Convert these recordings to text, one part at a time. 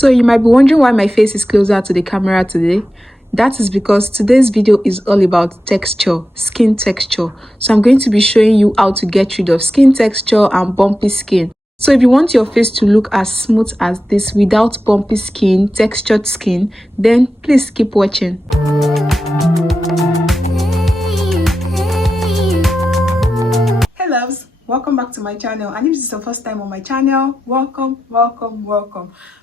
So you might be wondering why my face is closer to the camera today. That is because today's video is all about texture, skin texture. So I'm going to be showing you how to get rid of skin texture and bumpy skin. So if you want your face to look as smooth as this without bumpy skin, textured skin, then please keep watching. Hey loves, welcome back to my channel, and if this is your first time on my channel, welcome.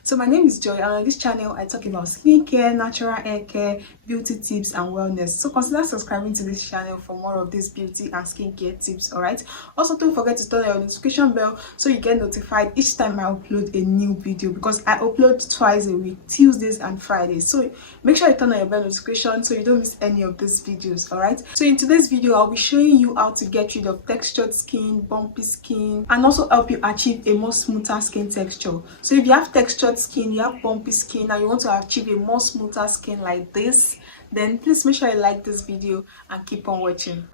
So my name is Joy, and on this channel I talk about skincare, natural hair care, beauty tips and wellness. So consider subscribing to this channel for more of these beauty and skincare tips. All right, also don't forget to turn on your notification bell so you get notified each time I upload a new video, because I upload twice a week, Tuesdays and Fridays. So make sure you turn on your bell notification so you don't miss any of these videos. All right, so in today's video I'll be showing you how to get rid of textured skin, bumpy skin, and also help you achieve a more smoother skin texture. So if you have textured skin, you have bumpy skin, and you want to achieve a more smoother skin like this, then please make sure you like this video and keep on watching.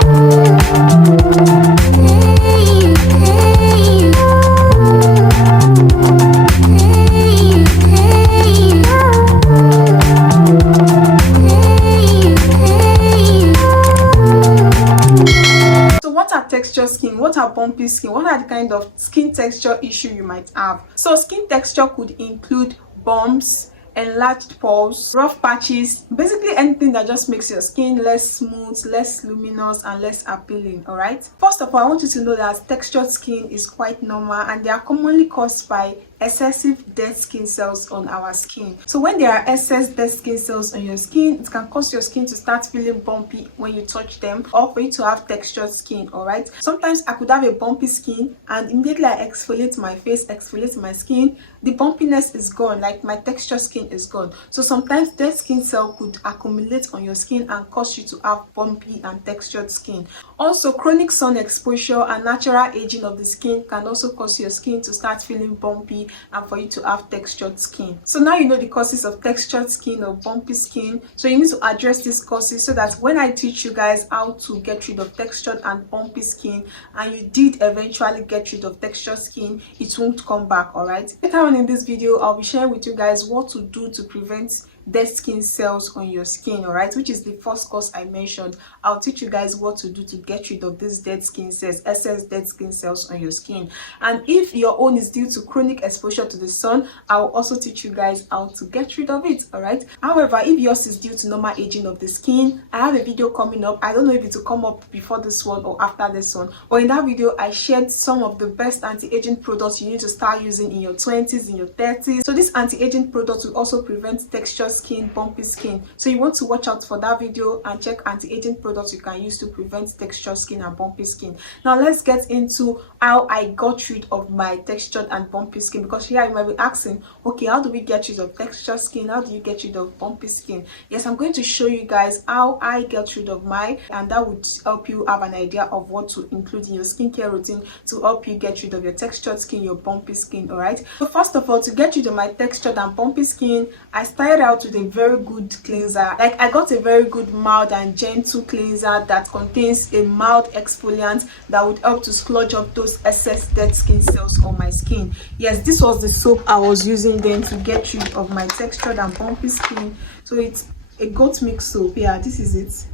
Texture skin, what are bumpy skin, what are the kind of skin texture issue you might have? So skin texture could include bumps, enlarged pores, rough patches, basically anything that just makes your skin less smooth, less luminous and less appealing. All right, first of all, I want you to know that textured skin is quite normal, and they are commonly caused by excessive dead skin cells on our skin. So when there are excess dead skin cells on your skin, it can cause your skin to start feeling bumpy when you touch them, or for you to have textured skin. All right, sometimes I could have a bumpy skin, and immediately I exfoliate my face, exfoliate my skin, the bumpiness is gone, like my textured skin is gone. So sometimes dead skin cell could accumulate on your skin and cause you to have bumpy and textured skin. Also, chronic sun exposure and natural aging of the skin can also cause your skin to start feeling bumpy and for you to have textured skin. So now you know the causes of textured skin or bumpy skin. So you need to address these causes so that when I teach you guys how to get rid of textured and bumpy skin, and you did eventually get rid of textured skin, it won't come back. All right, later on in this video I'll be sharing with you guys what to do to prevent dead skin cells on your skin. All right, which is the first cause I mentioned. I'll teach you guys what to do to get rid of these dead skin cells, excess dead skin cells on your skin. And if your own is due to chronic exposure to the sun, I'll also teach you guys how to get rid of it. All right, however, if yours is due to normal aging of the skin, I have a video coming up. I don't know if it will come up before this one or after this one, but in that video I shared some of the best anti-aging products you need to start using in your 20s, in your 30s. So this anti-aging product will also prevent texture skin, bumpy skin. So you want to watch out for that video and check anti-aging products you can use to prevent textured skin and bumpy skin. Now let's get into how I got rid of my textured and bumpy skin, because here you might be asking, okay, how do we get rid of textured skin? How do you get rid of bumpy skin? Yes, I'm going to show you guys how I get rid of mine, and that would help you have an idea of what to include in your skincare routine to help you get rid of your textured skin, your bumpy skin. All right, so first of all, to get rid of my textured and bumpy skin, I started out with a very good cleanser. Like, I got a very good mild and gentle cleanser that contains a mild exfoliant that would help to splurge up those excess dead skin cells on my skin. Yes, this was the soap I was using then to get rid of my textured and bumpy skin. So it's a goat milk soap. Yeah, this is it.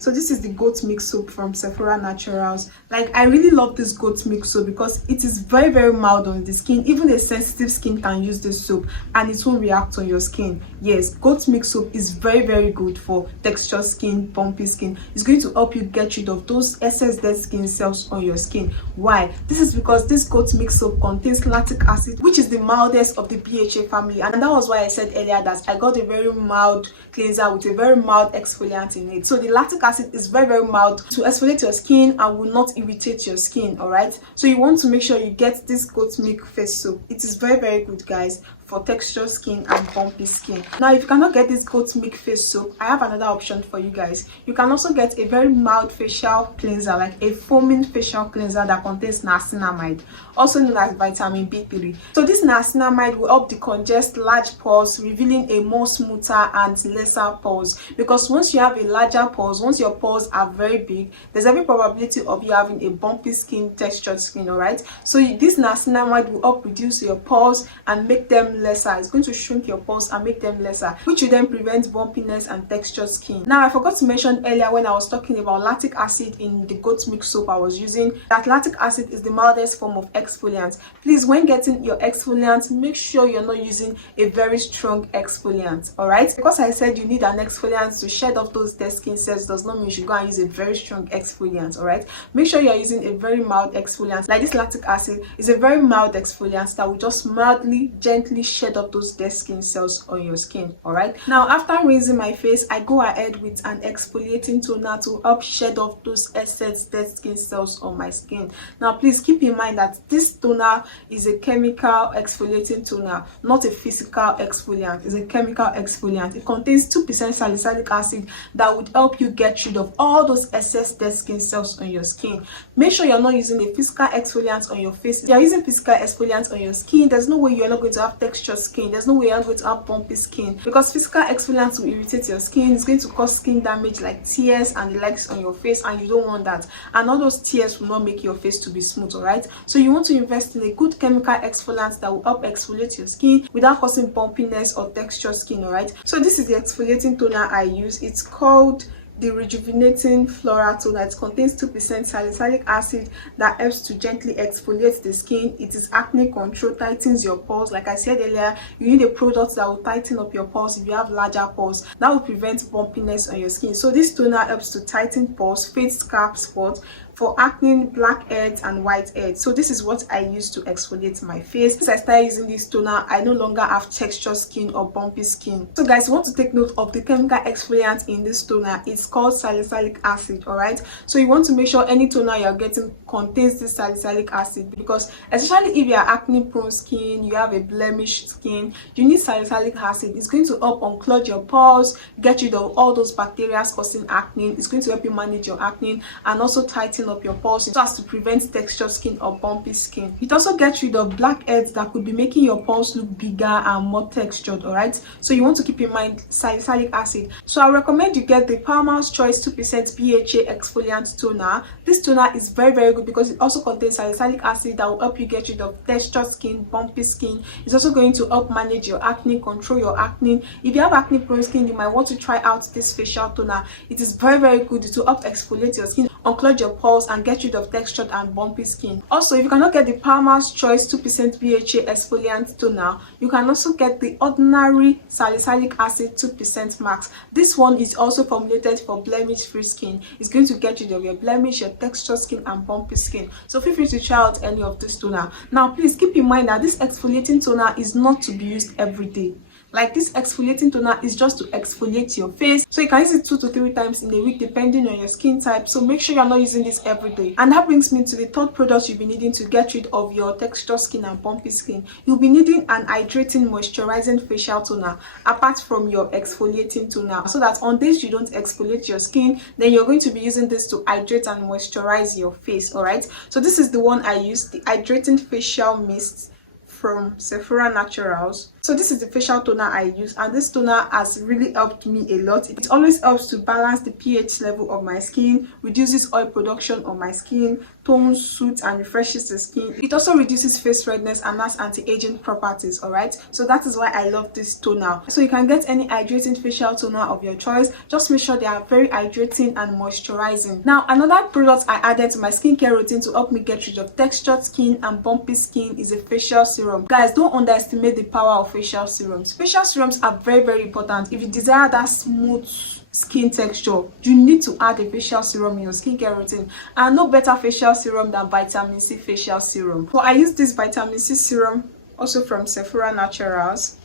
So this is the goat milk soap from Sephora Naturals. Like, I really love this goat milk soap because it is very, very mild on the skin. Even a sensitive skin can use this soap and it won't react on your skin. Yes, goat milk soap is very, very good for textured skin, bumpy skin. It's going to help you get rid of those excess dead skin cells on your skin. Why? This is because this goat milk soap contains lactic acid, which is the mildest of the BHA family. And that was why I said earlier that I got a very mild cleanser with a very mild exfoliant in it. So the lactic acid is very, very mild to exfoliate your skin and will not irritate your skin. All right, so you want to make sure you get this goat milk face soap. It is very, very good, guys, for textured skin and bumpy skin. Now, if you cannot get this goat milk face soap, I have another option for you guys. You can also get a very mild facial cleanser, like a foaming facial cleanser that contains niacinamide, also known as vitamin B3. So this niacinamide will help decongest large pores, revealing a more smoother and lesser pores. Because once you have a larger pores, once your pores are very big, there's every probability of you having a bumpy skin, textured skin. All right, so this niacinamide will help reduce your pores and make them them lesser. It's going to shrink your pores and make them lesser, which will then prevent bumpiness and textured skin. Now, I forgot to mention earlier when I was talking about lactic acid in the goat milk soap I was using, that lactic acid is the mildest form of exfoliant. Please, when getting your exfoliant, make sure you're not using a very strong exfoliant, all right? Because I said you need an exfoliant to shed off those dead skin cells does not mean you should go and use a very strong exfoliant, all right? Make sure you're using a very mild exfoliant. Like this lactic acid is a very mild exfoliant that will just mildly, gently shed off those dead skin cells on your skin, all right? Now, after rinsing my face, I go ahead with an exfoliating toner to help shed off those excess dead skin cells on my skin. Now, please keep in mind that this toner is a chemical exfoliating toner, not a physical exfoliant. It's a chemical exfoliant. It contains 2% salicylic acid that would help you get rid of all those excess dead skin cells on your skin. Make sure you're not using a physical exfoliant on your face. If you're using physical exfoliants on your skin, there's no way you're not going to have textured skin. There's no way you're not going to have bumpy skin, because physical exfoliants will irritate your skin. It's going to cause skin damage like tears and the likes on your face, and you don't want that. And all those tears will not make your face to be smooth, all right? So you want to invest in a good chemical exfoliant that will help exfoliate your skin without causing bumpiness or textured skin, all right? So this is the exfoliating toner I use. It's called the rejuvenating floral toner. It contains 2% salicylic acid that helps to gently exfoliate the skin. It is acne control, tightens your pores. Like I said earlier, you need a product that will tighten up your pores if you have larger pores. That will prevent bumpiness on your skin. So this toner helps to tighten pores, fade scalp spots, for acne, blackheads and whiteheads. So this is what I use to exfoliate my face. Since I started using this toner, I no longer have textured skin or bumpy skin. So guys, you want to take note of the chemical exfoliant in this toner. It's called salicylic acid, all right? So you want to make sure any toner you're getting contains this salicylic acid, because especially if you are acne prone skin, you have a blemished skin, you need salicylic acid. It's going to help unclog your pores, get rid of all those bacteria causing acne. It's going to help you manage your acne and also tighten up your pores so as to prevent textured skin or bumpy skin. It also gets rid of blackheads that could be making your pores look bigger and more textured, all right? So you want to keep in mind salicylic acid. So I recommend you get the Palmer's Choice 2% BHA exfoliant toner. This toner is very, very good because it also contains salicylic acid that will help you get rid of textured skin, bumpy skin. It's also going to help manage your acne, control your acne. If you have acne prone skin, you might want to try out this facial toner. It is very, very good to help exfoliate your skin, unclog your pores and get rid of textured and bumpy skin. Also, if you cannot get the Palmer's Choice 2% BHA exfoliant toner, you can also get the ordinary salicylic acid 2% max. This one is also formulated for blemish free skin. It's going to get rid of your blemish, your textured skin and bumpy skin. So feel free to try out any of this toner. Now please keep in mind that this exfoliating toner is not to be used every day. Like this exfoliating toner is just to exfoliate your face, so you can use it 2 to 3 times in a week depending on your skin type. So make sure you're not using this every day. And that brings me to the third product you'll be needing to get rid of your textured skin and bumpy skin. You'll be needing an hydrating moisturizing facial toner apart from your exfoliating toner, so that on days you don't exfoliate your skin, then you're going to be using this to hydrate and moisturize your face, all right? So this is the one I use, the hydrating facial mist from Sephora Naturals. So this is the facial toner I use, and this toner has really helped me a lot. It always helps to balance the pH level of my skin, reduces oil production on my skin, tones, soothes and refreshes the skin. It also reduces face redness and has anti-aging properties, all right? So that is why I love this toner. So you can get any hydrating facial toner of your choice. Just make sure they are very hydrating and moisturizing. Now, another product I added to my skincare routine to help me get rid of textured skin and bumpy skin is a facial serum. Guys, don't underestimate the power of facial serums. Facial serums are very, very important. If you desire that smooth skin texture, you need to add a facial serum in your skincare routine, and no better facial serum than vitamin C facial serum. So I use this vitamin C serum also from Sephora Naturals.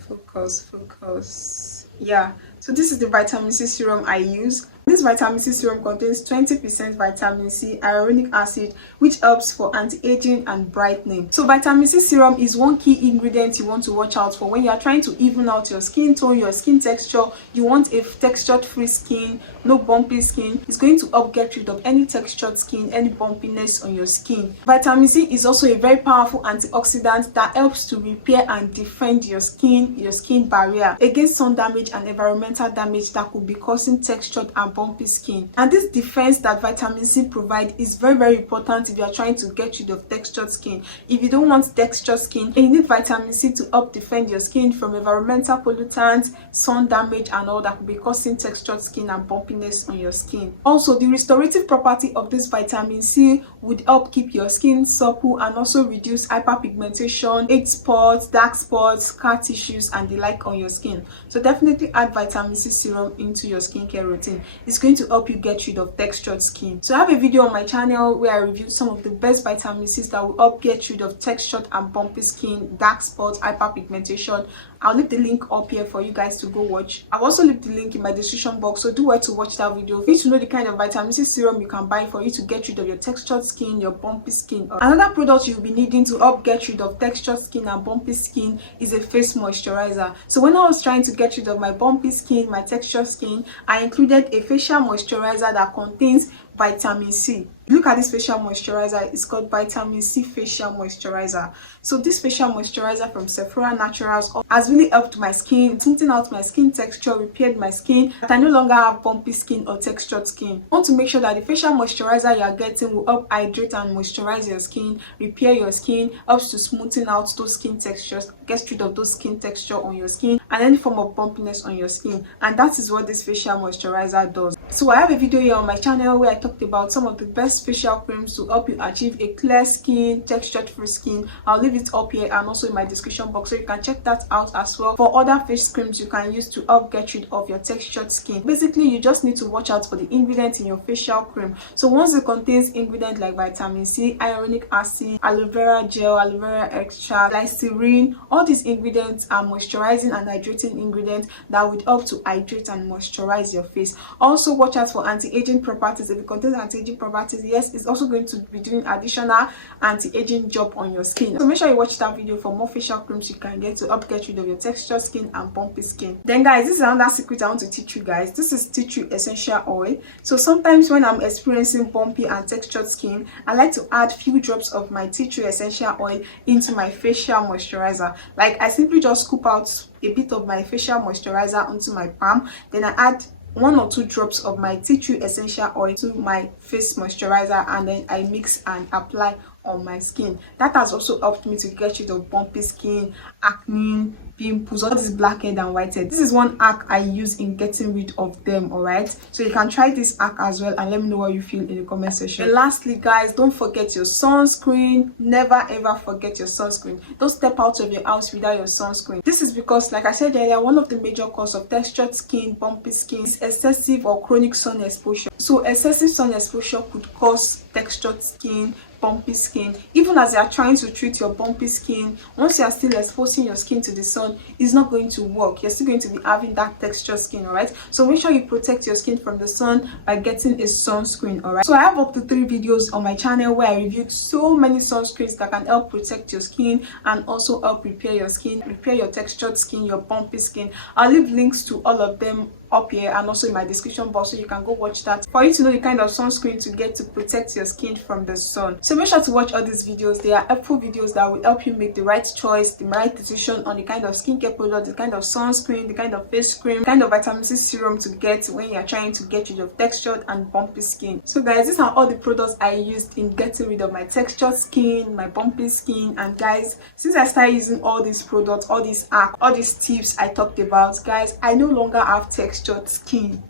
Focus. Yeah, so this is the vitamin C serum I use. This vitamin C serum contains 20% vitamin C, hyaluronic acid, which helps for anti-aging and brightening. So vitamin C serum is one key ingredient you want to watch out for when you are trying to even out your skin tone, your skin texture. You want a textured free skin, no bumpy skin. It's going to help get rid of any textured skin, any bumpiness on your skin. Vitamin C is also a very powerful antioxidant that helps to repair and defend your skin barrier against sun damage and environmental damage that could be causing textured and bumpy skin. And this defense that vitamin C provide is very important if you are trying to get rid of textured skin. If you don't want textured skin, you need vitamin C to help defend your skin from environmental pollutants, sun damage, and all that could be causing textured skin and bumpiness on your skin. Also, the restorative property of this vitamin C would help keep your skin supple and also reduce hyperpigmentation, age spots, dark spots, scar tissues, and the like on your skin. So definitely add vitamin C serum into your skincare routine. It's going to help you get rid of textured skin. So I have a video on my channel where I reviewed some of the best vitamin C's that will help get rid of textured and bumpy skin, dark spots, hyperpigmentation. I'll leave the link up here for you guys to go watch. I'll also leave the link in my description box, so do well to watch that video. For you to know the kind of vitamin C serum you can buy for you to get rid of your textured skin, your bumpy skin. Another product you'll be needing to help get rid of textured skin and bumpy skin is a face moisturizer. So when I was trying to get rid of my bumpy skin, my textured skin, I included a facial moisturizer that contains vitamin C. Look at this facial moisturizer. It's called vitamin C facial moisturizer. So this facial moisturizer from Sephora Naturals has really helped my skin, smoothing out my skin texture, repaired my skin, that I no longer have bumpy skin or textured skin. I want to make sure that the facial moisturizer you are getting will help hydrate and moisturize your skin, repair your skin, helps to smoothing out those skin textures, gets rid of those skin texture on your skin and any form of bumpiness on your skin. And that is what this facial moisturizer does. So I have a video here on my channel where I talked about some of the best facial creams to help you achieve a clear skin, textured free skin. I'll leave it up here and also in my description box, so you can check that out as well for other face creams you can use to help get rid of your textured skin. Basically, you just need to watch out for the ingredients in your facial cream. So once it contains ingredients like vitamin C, hyaluronic acid, aloe vera gel, aloe vera extract, glycerin, all these ingredients are moisturizing and hydrating ingredients that would help to hydrate and moisturize your face. Also watch out for anti-aging properties. If it contains anti-aging properties, yes, it's also going to be doing additional anti-aging job on your skin. So make sure you watch that video for more facial creams you can get to help get rid of your textured skin and bumpy skin. Then guys, this is another secret I want to teach you guys. This is tea tree essential oil. So sometimes when I'm experiencing bumpy and textured skin, I like to add few drops of my tea tree essential oil into my facial moisturizer. Like I simply just scoop out a bit of my facial moisturizer onto my palm, then I add 1 or 2 drops of my tea tree essential oil to my face moisturizer, and then I mix and apply on my skin. That has also helped me to get rid of bumpy skin, acne, pimples, all this blackhead and whitehead. This is one hack I use in getting rid of them. All right, so you can try this hack as well and let me know what you feel in the comment section. And lastly guys, don't forget your sunscreen. Never ever forget your sunscreen. Don't step out of your house without your sunscreen. This is because, like I said earlier, one of the major causes of textured skin, bumpy skin is excessive or chronic sun exposure. So excessive sun exposure could cause textured skin, bumpy skin. Even as you are trying to treat your bumpy skin, once you are still exposing your skin to the sun, it's not going to work. You're still going to be having that textured skin. All right, so make sure you protect your skin from the sun by getting a sunscreen. All right, so I have up to 3 videos on my channel where I reviewed so many sunscreens that can help protect your skin and also help repair your skin, repair your textured skin, your bumpy skin. I'll leave links to all of them up here and also in my description box, so you can go watch that for you to know the kind of sunscreen to get to protect your skin from the sun. So make sure to watch all these videos. They are helpful videos that will help you make the right choice, the right decision on the kind of skincare product, the kind of sunscreen, the kind of face cream, the kind of vitamin C serum to get when you're trying to get rid of textured and bumpy skin. So guys, these are all the products I used in getting rid of my textured skin, my bumpy skin. And guys, since I started using all these products, all these hacks, all these tips I talked about, guys, I no longer have textured skin.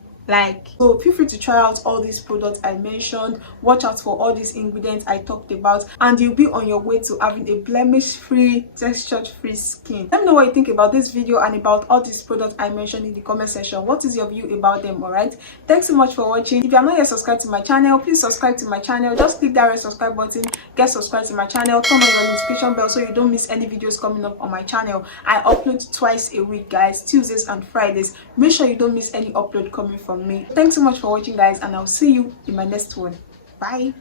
So feel free to try out all these products I mentioned. Watch out for all these ingredients I talked about, and you'll be on your way to having a blemish free, textured free skin. Let me know what you think about this video and about all these products I mentioned in the comment section. What is your view about them? All right, thanks so much for watching. If you are not yet subscribed to my channel, please subscribe to my channel. Just click that red subscribe button, get subscribed to my channel, turn on your notification bell so you don't miss any videos coming up on my channel. I upload twice a week guys, Tuesdays and Fridays. Make sure you don't miss any upload coming from me. Thanks so much for watching guys, and I'll see you in my next one. Bye.